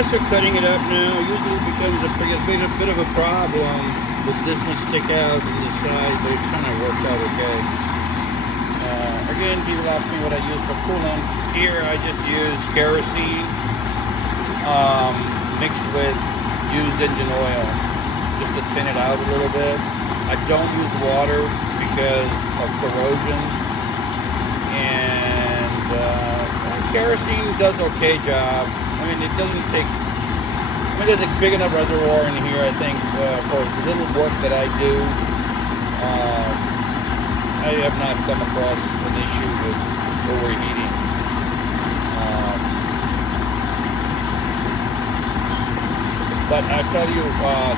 also cutting it up now usually becomes a bit of a problem with this one stick out in the side, but it kind of worked out okay. Again, people ask me what I use for coolant. Here I just use kerosene mixed with used engine oil just to thin it out a little bit. I don't use water because of corrosion, and kerosene does okay job. I mean, it doesn't take. I mean, there's a big enough reservoir in here, I think, for the little work that I do. I have not come across an issue with overheating. But I tell you,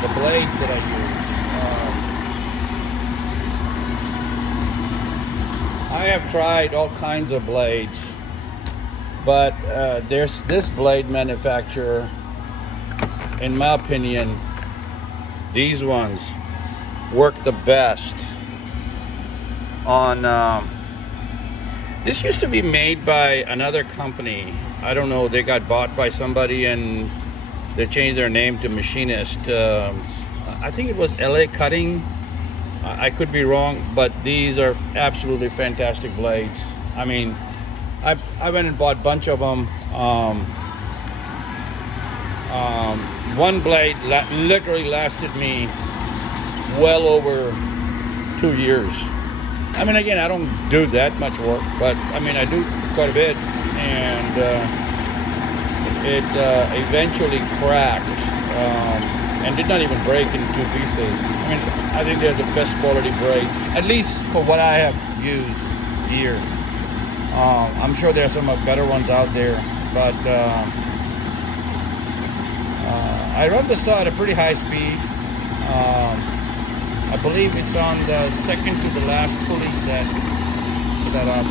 the blades that I use. I have tried all kinds of blades, but there's this blade manufacturer. In my opinion, these ones work the best on this used to be made by another company. I don't know, they got bought by somebody and they changed their name to Machinist. I think it was LA Cutting. I could be wrong, but these are absolutely fantastic blades. I mean, I went and bought a bunch of them. One blade literally lasted me well over 2 years. I mean, again, I don't do that much work, but I mean, I do quite a bit, and it eventually cracked and did not even break in two pieces. I mean, I think they're the best quality blade, at least for what I have used here. I'm sure there are some better ones out there, but I run the saw at a pretty high speed. I believe it's on the second to the last pulley set up.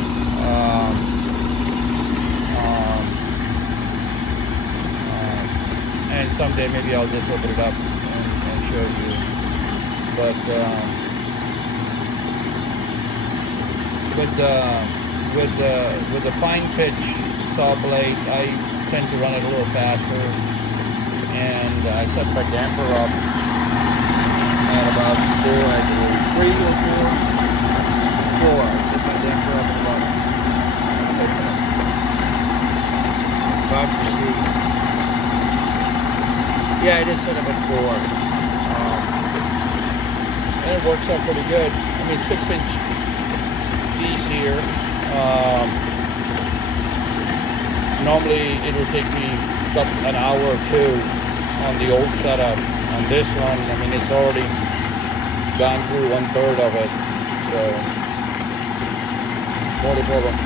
And someday maybe I'll just open it up and show you. But with the fine pitch saw blade, I tend to run it a little faster, and I set my damper up at about 4, I believe. 3 or 4? 4. I set my damper up at about. It's hard to see. Yeah, it is set up at 4. And it works out pretty good. I mean, 6-inch piece here. Normally it will take me about an hour or 2 on the old setup. On this one, I mean, it's already gone through 1/3 of it, so not a problem.